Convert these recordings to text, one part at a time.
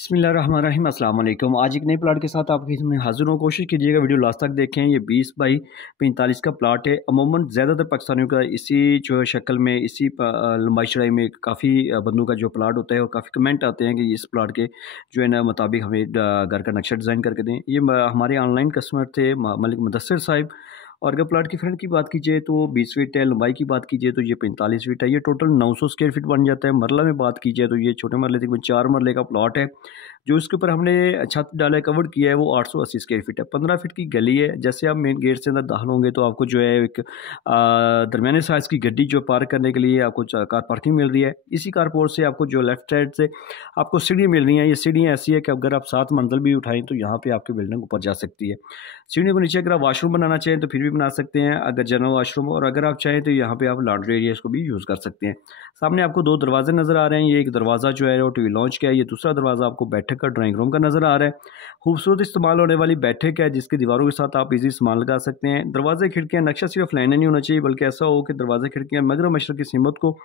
बिस्मिल्लाहिर्रहमानिर्रहीम अस्सलाम वालेकुम। आज एक नए प्लाट के साथ आपके सामने हाज़िर हूँ। कोशिश कीजिएगा वीडियो लास्ट तक देखें। ये 20 बाई 45 का प्लाट है। अमूमन ज़्यादातर पाकिस्तानियों का इसी जो शक्ल में इसी लंबाई चौड़ाई में काफ़ी बंदों का जो प्लाट होता है और काफ़ी कमेंट आते हैं कि इस प्लाट के जो है ना मुताबिक हमें घर का नक्शा डिज़ाइन करके दें। ये हमारे ऑनलाइन कस्टमर थे मलिक मुदस्सिर साहिब। और अगर प्लाट की फ्रंट की बात कीजिए तो 20 फीट है, लंबाई की बात कीजिए तो ये 45 फीट है। ये टोटल 900 स्क्वायर फीट बन जाता है। मरला में बात कीजिए तो ये छोटे मरले तकरीबन 4 मरले का प्लॉट है। जो इसके ऊपर हमने छत डाला है, कवर्ड किया है, वो 880 स्क्वायर फीट है। 15 फीट की गली है। जैसे आप मेन गेट से अंदर दाखिल होंगे तो आपको जो है एक दरमियाने साइज़ की गड्डी जो पार्क करने के लिए आपको कार पार्किंग मिल रही है। इसी कारपोर्ट से आपको जो लेफ्ट साइड से आपको सीढ़ियाँ मिल रही हैं। ये सीढ़ियाँ ऐसी है कि अगर आप 7 मंजिल भी उठाएँ तो यहाँ पे आपकी बिल्डिंग ऊपर जा सकती है। सीढ़ियों के नीचे अगर आप वॉशरूम बनाना चाहें तो फिर भी बना सकते हैं, अगर जनरल वॉशरूम, और अगर आप चाहें तो यहाँ पे आप लॉन्ड्री एरियाज़ को भी यूज़ कर सकते हैं। सामने आपको 2 दरवाजे नज़र आ रहे हैं। ये एक दरवाज़ा जो है वो टीवी लॉन्च का है। ये दूसरा दरवाज़ा आपको बैठक का ड्राइंग रूम का नज़र आ रहा है। खूबसूरत इस्तेमाल होने वाली बैठक है जिसकी दीवारों के साथ आप इजी सामान लगा सकते हैं। दरवाजे खिड़कियाँ नक्शा सिर्फ लाइनें नहीं होना चाहिए बल्कि ऐसा हो कि दरवाजे खिड़कियाँ मगरब मशरक़ की सीमत को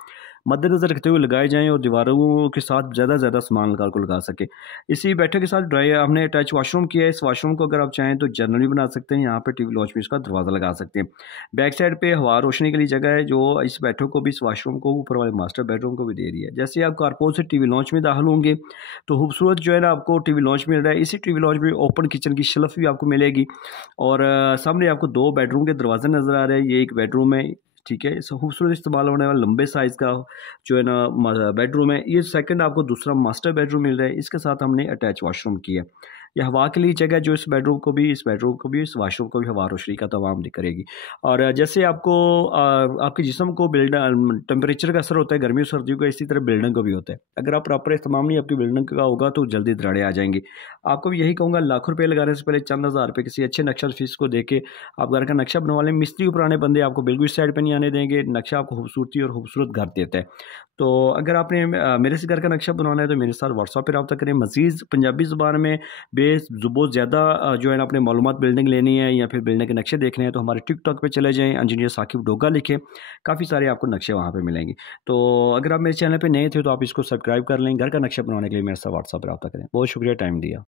मद्देनज़र रखते हुए लगाए जाएँ और दीवारों के साथ ज़्यादा से ज़्यादा सामान लगा सकें। इसी बैठक के साथ हमने अटैच वॉशरूम किया है। इस वॉशरूम को अगर आप चाहें तो जनरल भी बना सकते हैं। यहाँ पे टीवी लॉन्च में इसका दरवाज़ा लगा सकते हैं। बैक साइड पे हवा रोशनी के लिए जगह है जो इस बैठक को भी, इस वॉशरूम को, ऊपर वाले मास्टर बेडरूम को भी दे रही है। जैसे आप कारपोर्ट से टीवी लॉन्च में दाखिल होंगे तो खूबसूरत जो है ना आपको टीवी लॉन्च मिल रहा है। इसी टीवी लॉन्च में ओपन किचन की शेल्फ भी आपको मिलेगी और सामने आपको 2 बेडरूम के दरवाजे नज़र आ रहे हैं। ये एक बेडरूम है, ठीक है। इस खूबसूरत इस्तेमाल होने वाला लंबे साइज़ का जो है ना बेडरूम है। ये सेकंड आपको दूसरा मास्टर बेडरूम मिल रहा है। इसके साथ हमने अटैच वॉशरूम किया है। ये हवा के लिए जगह जो इस बेडरूम को भी, इस बेडरूम को भी, इस वॉशरूम को भी हवा रोशनी का तमाम करेगी। और जैसे आपको आपके जिस्म को टेम्परेचर का असर होता है गर्मियों सर्दियों का, इसी तरह बिल्डिंग को भी होता है। अगर आप प्रॉपर इस्तेमाल नहीं आपकी बिल्डिंग का होगा तो जल्दी दरारें आ जाएंगी। आपको भी यही कहूँगा, लाखों रुपये लगाने से पहले चंद हज़ार रुपये किसी अच्छे नक्शा फीस को दे के आप घर का नक्शा बनवा लें। मिस्त्री पुराने बंदे आपको बिल्कुल इस साइड पे नहीं आने देंगे। नक्शा आपको खूबसूरती और खूबसूरत घर देता है। तो अगर आपने मेरे से घर का नक्शा बनवाना है तो मेरे साथ व्हाट्सएप पे रब्ता करें। मज़ीद पंजाबी ज़ुबान में बहुत ज़्यादा जो है ना अपने मालूमात बिल्डिंग लेनी है या फिर बिल्डिंग के नक्शे देखने हैं तो हमारे टिकटॉक पे चले जाएँ, इंजीनियर साकिब डोगा लिखें, काफ़ी सारे आपको नक्शे वहाँ पे मिलेंगे। तो अगर आप मेरे चैनल पे नए थे तो आप इसको सब्सक्राइब कर लें। घर का नक्शा बनवाने के लिए मेरे साथ व्हाट्सएप पे रब्ता करें। बहुत शुक्रिया टाइम दिया।